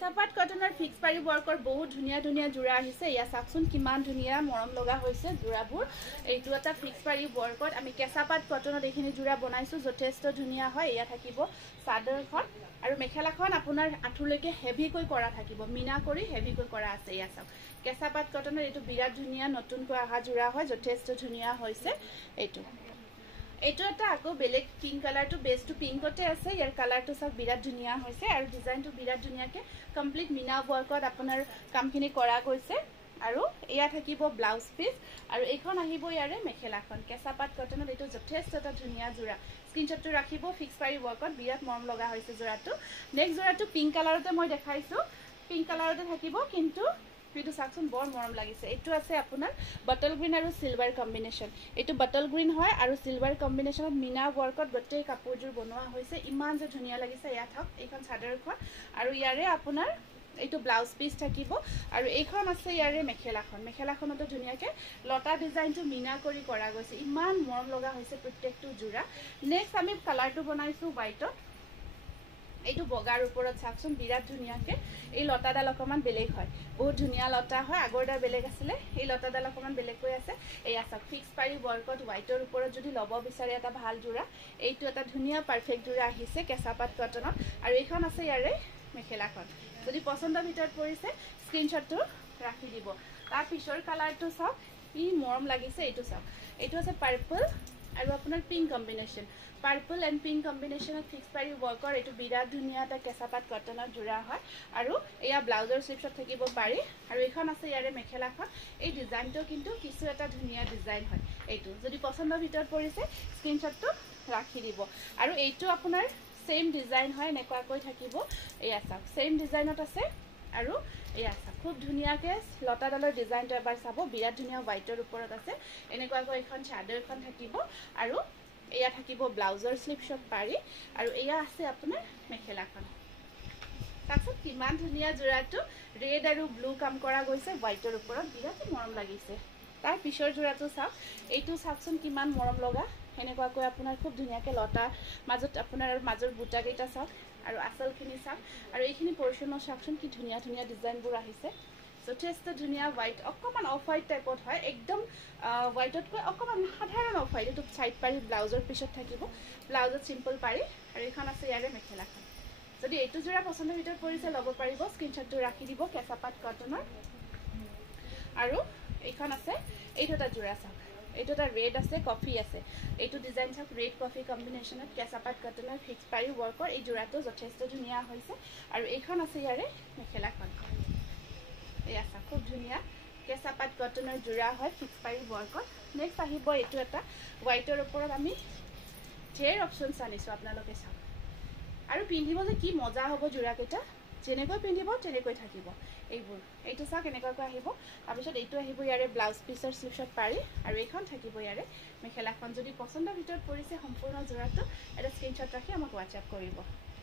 চাপাত কটনৰ ফিক্স পাৰি ৱৰ্কৰ বহুত ধুনীয়া ধুনীয়া জোৰা আহিছে ইয়া চাকচোন কিমান ধুনীয়া মৰম লগা হৈছে জোৰাবোৰ এইটো এটা ফিক্স পাৰি ৱৰ্কত আমি কেঁচাপাত কটনত এইখিনি জোৰা বনাইছো যথেষ্ট ধুনীয়া হয় ইয়া থাকিব চাদৰখন আৰু মেখেলাখন আপোনাৰ আঁঠুলৈকে হেভিকৈ কৰা থাকিব মিনা কৰি হেভিকৈ কৰা আছে ইয়া চাওক কেঁচাপাত কটনৰ এইটো বিৰাট ধুনীয়া নতুনকৈ আহা জোৰা হয় যথেষ্ট ধুনীয়া হৈছে এইটো এইটো এটা আকৌ বেলেগ পিংক কালাৰটো বেসটো পিংকতে আছে ইয়াৰ কালাৰটো সব বিৰাট ধুনীয়া হৈছে আৰু ডিজাইনটো বিৰাট ধুনীয়াকে কমপ্লিট মিনা ওয়াৰ্কত আপোনাৰ কামখিনি কৰা গৈছে আৰু এয়া থাকিব ব্লাউজ পিস আৰু এইখন আহিব ইয়াৰে মেখেলাখন কেঁচাপাত কটনত এইটো যথেষ্ট এটা ধুনীয়া জোৰা স্ক্ৰিনশ্বটটো ৰাখিব ফিক্স পাৰি ওয়াৰ্কত বিৰাট মৰম লগা হৈছে জোৰাটো নেক্সট জোৰাটো পিংক কালাৰতে মই দেখাইছো পিংক কালাৰতে থাকিব কিন্তু এইটো সাকচোন বৰ মৰম লাগিছে এইটো আছে আপোনাৰ বটল গ্ৰীন আৰু সিলভাৰ কম্বিনেশন এইটো বটল গ্ৰীন হয় আৰু সিলভাৰ কম্বিনেশনত মিনা ওয়াৰ্কত গটেই কাপোৰজোৰ বনোৱা হৈছে ইমান যে ধুনীয়া লাগিছে ইয়া থাক এইখন চাদৰখন আৰু ইয়াৰে আপোনাৰ এইটো ব্লাউজ পিস থাকিব আৰু এইখন আছে ইয়াৰে মেখেলাখনতো ধুনীয়াকে লতা ডিজাইনটো মিনা কৰি কৰা গৈছে ইমান মৰম লগা হৈছে প্ৰত্যেকটো জোৰা নেক্সট আমি কালাৰটো বনাইছো হোৱাইটত এইটো বগাৰ ওপৰত চাকচোন বিৰাট ধুনীয়াকে এই লতাডাল অকমান বেলেগ হয় বহুত ধুনীয়া লতা হয় আগৰডাল বেলেগ আছিল এই লতাডাল অকমান বেলেগকৈ আছে এই আছা ফিক্স পাৰি ওয়াৰ্কত হোৱাইটৰ ওপৰত যদি লব বিচাৰে এটা ভাল জোৰা এইটো এটা ধুনীয়া পাৰফেক্ট জোৰা আহিছে কেঁচাপাত কটনত আৰু এইখন আছে ইয়াৰে মেখেলাখন যদি পছন্দৰ ভিতৰত পৰিছে স্ক্ৰিনশ্বটটো ৰাখি দিব তাৰ পিছৰ কালাৰটো চাওক ই মৰম লাগিছে এইটো চাওক এইটো আছে পাৰ্পল আৰু আপোনাৰ pink combination purple and pink কম্বিনেশনত ফিক্স পাৰি ওয়াৰ্কৰ এইটো বিৰাট ধুনীয়া এটা কেঁচাপাত কটনৰ জোৰা হয় আৰু এয়া ব্লাউজৰ স্লিপছত থাকিব পাৰি আৰু এইখন আছে ইয়াৰে মেখেলাখন এই ডিজাইনটো কিন্তু কিছু এটা ধুনীয়া ডিজাইন হয় এইটো যদি পছন্দৰ ভিতৰত পৰিছে স্ক্ৰিনশ্বটটো ৰাখি দিব আৰু এইটো আপোনাৰ সেম ডিজাইন হয় এনেকুৱাকৈ থাকিব এয়া চাওক সেম ডিজাইনত আছে আৰু এয়া চাওক খুব ধুনীয়াকে লতাডালৰ ডিজাইনটো এবাৰ চাব বিৰাট ধুনীয়া হোৱাইটৰ ওপৰত আছে এনেকুৱাকৈ এখন চাদৰখন থাকিব আৰু এয়া থাকিব ব্লাউজৰ স্লিপছত পাৰি আৰু এয়া আছে আপোনাৰ মেখেলাখন তাছত কিমান ধুনীয়া জোৰাটো ৰেড আৰু ব্লু কাম কৰা গৈছে হোৱাইটৰ ওপৰত বিৰাট মৰম লাগিছে তাৰ পিছৰ জোৰাটো চাওক এইটো চাকচোন কিমান মৰম লগা এনেকুৱাকৈ আপোনাৰ খুব ধুনীয়াকে লতা মাজত আপোনাৰ মাজৰ বুটা কেইটা চাওক আৰু আসলখিনি চাওক আৰু এইখিনি পৰ্চনৰ চাকচোন কি ধুনীয়া ধুনীয়া ডিজাইনবোৰ আহিছে যথেষ্ট ধুনীয়া হোৱাইট অকমান অফ হোৱাইট টাইপত হয় একদম হোৱাইটতকৈ অকমান সাধাৰণ অফ হোৱাইট এইটো সাইড পাৰি ব্লাউজৰ পিছত থাকিব ব্লাউজত সিম্পল পাৰি আৰু এইখন আছে ইয়াৰে মেখেলাখন যদি এইটো জোৰা পছন্দৰ ভিতৰত পৰিছে ল'ব পাৰিব স্ক্ৰিনশ্বটটো ৰাখি দিব কেঁচাপাত কটনৰ আৰু এইখন আছে এইটো এটা জোৰা চাওক এইটো এটা ৰেড আছে কফি আছে এইটো ডিজাইন চাওক ৰেড কফি কম্বিনেশনত কেঁচাপাত কটনৰ ফিক্স পাৰি ওয়াৰ্কৰ এই জোৰাটো যথেষ্ট ধুনীয়া হৈছে আৰু এইখন আছে ইয়াৰে মেখেলাখন এয়া চাওক খুব ধুনীয়া কেঁচাপাত কটনৰ জোৰা হয় ফিক্স পাৰি ওয়াৰ্কত নেক্সট আহিব এইটো এটা হোৱাইটৰ ওপৰত আমি ঢেৰ অপচনছ আনিছো আপোনালোকে চাওক আৰু পিন্ধিব যে কি মজা হ'ব জোৰাকেইটা যেনেকৈ পিন্ধিব তেনেকৈ থাকিব এইবোৰ এইটো চাওক এনেকুৱাকৈ আহিব তাৰপিছত এইটো আহিব ইয়াৰে ব্লাউজ পিছৰ স্লিপছত পাৰি আৰু এইখন থাকিব ইয়াৰে মেখেলাখন যদি পছন্দৰ ভিতৰত পৰিছে সম্পূৰ্ণ জোৰাটো এটা স্ক্ৰিনশ্বট ৰাখি আমাক হোৱাটছআপ কৰিব